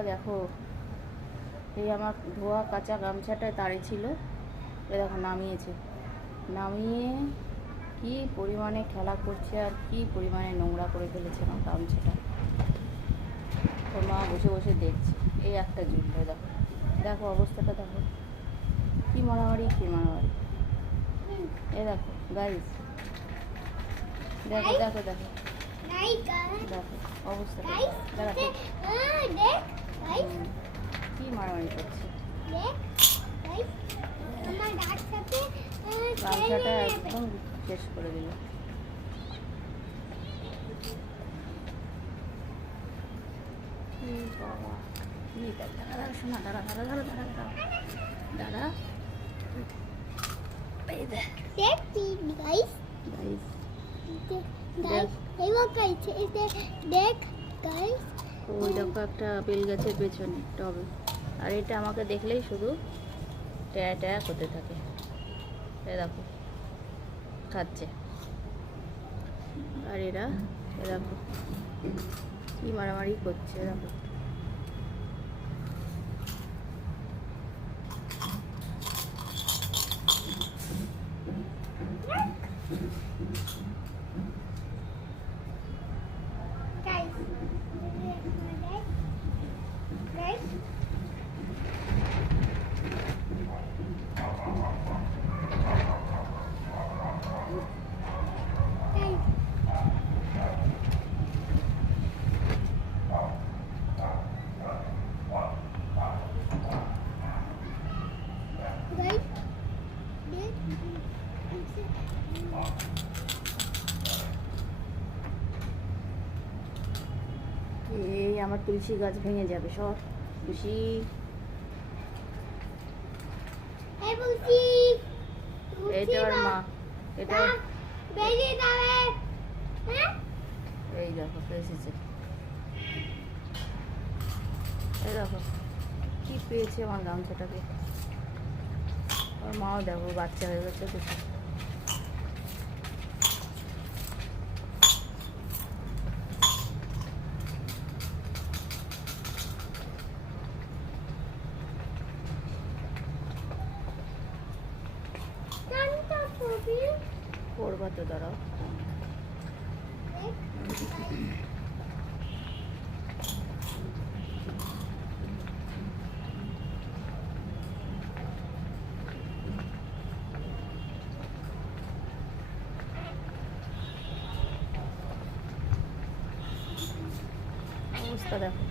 বন্ধুরা দেখো, এই আমার ধোয়া কাঁচা গামছাটায় তারে ছিল, এ দেখো নামিয়েছে। নামিয়ে কি পরিমাণে খেলা করছে আর কি পরিমাণে নোংরা করে ফেলেছে আমার গামছাটা। ওর মা বসে বসে দেখছে। এই একটা জুটলো, দেখো দেখো অবস্থাটা দেখো, কি মারামারি কি মারামারি। এ দেখো গাইস, দেখো দেখো দেখো দেখো অবস্থাটা দেখো, কি মারামারি করছে। গামছাটা একদম শেষ করে দিল। দাঁড়া শোনা, দাঁড়া দাঁড়া দাঁড়া দাঁড়া দাঁড়া দাঁড়া, এই দেখ গাইস গাইস দেখ গাইস, ওই দেখো একটা বেল গাছের পেছনে টবে, আর এটা আমাকে দেখলেই শুধু ট্যা ট্যা করতে থাকে। এ দেখো খাচ্ছে, আর এরা এ দেখো কি মারামারি করছে। দেখো এই আমার তুলসী গাছ ভেঙে যাবে সব। তুলসী এইটা ওর মা, এটা এই দেখো এসেছে, এই দেখো কি পেয়েছে আমার গামছাটাকে। ওর মাও দেখো বাচ্চা হয়ে গেছে দেখো। করবা তো, দাঁড়াও। অবস্থা দেখো।